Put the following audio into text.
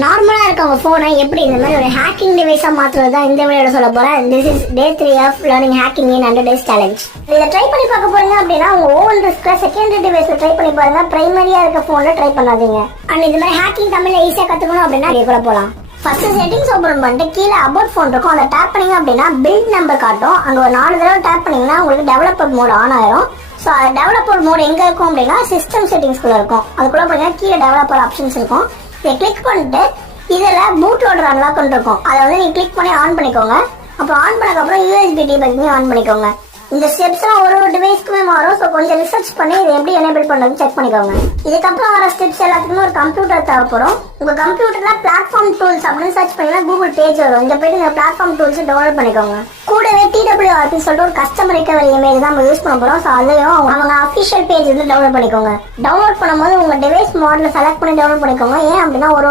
நார்மலா இருக்க உங்க போனை எப்படி இந்த மாதிரி ஒரு ஹேக்கிங் டிவைஸா மாத்துறது தான் இந்த வீடியோல சொல்ல போறேன். This is day 3 of learning hacking in 100 days challenge. இதை ட்ரை பண்ணி பார்க்க போறீங்க அப்படின்னா உங்க ஓன் ரிஸ்க்ல செகண்டரி டிவைஸ்ல ட்ரை பண்ணி பாருங்க. பிரைமரியா இருக்க போன்ல ட்ரை பண்ணாதீங்க. அண்ட் இந்த மாதிரி ஹேக்கிங் தமிழ்ல ஈஸியா கத்துக்கணும் அப்படின்னா இதுக்குள்ள போலாம். ஃபர்ஸ்ட் செட்டிங்ஸ் ஓபன் பண்ணிட்டு கீழே அபவுட் போன் இருக்கும், அதை டேப் பண்ணீங்க அப்படின்னா பில்ட் நம்பர் காட்டும். அங்க ஒரு 4 தடவை டேப் பண்ணீங்கன்னா உங்களுக்கு டெவலப்பர் மோட் ஆன் ஆயிரும். ஸோ டெவலப்பர் மோட் எங்க இருக்கும் அப்படின்னா சிஸ்டம் செட்டிங்ஸ்குள்ள இருக்கும். அதுக்குள்ள போனீங்கன்னா கீழே டெவலப்பர் ஆப்ஷன்ஸ் இருக்கும். இதை கிளிக் பண்ணிட்டு இதுல பூட் லோடர் அன்லாக் இருக்கும். அதை வந்து நீங்க கிளிக் பண்ணி ஆன் பண்ணிக்கோங்க. அப்புறம் ஆன் பண்ணதுக்கு அப்புறம் யூஎஸ்பி டிபக்கிங் ஆன் பண்ணிக்கோங்க. இந்த ஸ்டெப்ஸ் எல்லாம் ஒரு டிவைஸ்க்குமே மாறும். ஸோ கொஞ்சம் ரிசர்ச் பண்ணி இதை எப்படி எனேபிள் பண்றதுன்னு செக் பண்ணிக்கோங்க. இதுக்கப்புறம் வர ஸ்டெப்ஸ் எல்லாத்துக்குமே ஒரு கம்ப்யூட்டர் தேவைப்படும். உங்க கம்ப்யூட்டர்ல பிளாட்ஃபார்ம் டூல்ஸ் அப்படின்னு சர்ச் பண்ணீங்கன்னா கூகுள் பேஜ் வரும். இந்த போயிட்டு இந்த பிளாட்ஃபார்ம் டூல்ஸ் டவுன்லோட் பண்ணிக்கோங்க. கூடவே TWRP சொல்லிட்டு ஒரு கஸ்டமர் ரிகவரி இமேஜ் தான் நம்ம யூஸ் பண்ண போறோம். ஸோ அதையும் அவங்க அஃபிஷியல் பேஜ் வந்து டவுன்லோட் பண்ணிக்கோங்க. டவுன்லோட் பண்ணும்போது உங்க டிவைஸ் மாடலை செலக்ட் பண்ணி டவுன்லோட் பண்ணிக்கோங்க. ஏன் அப்படின்னா ஒரு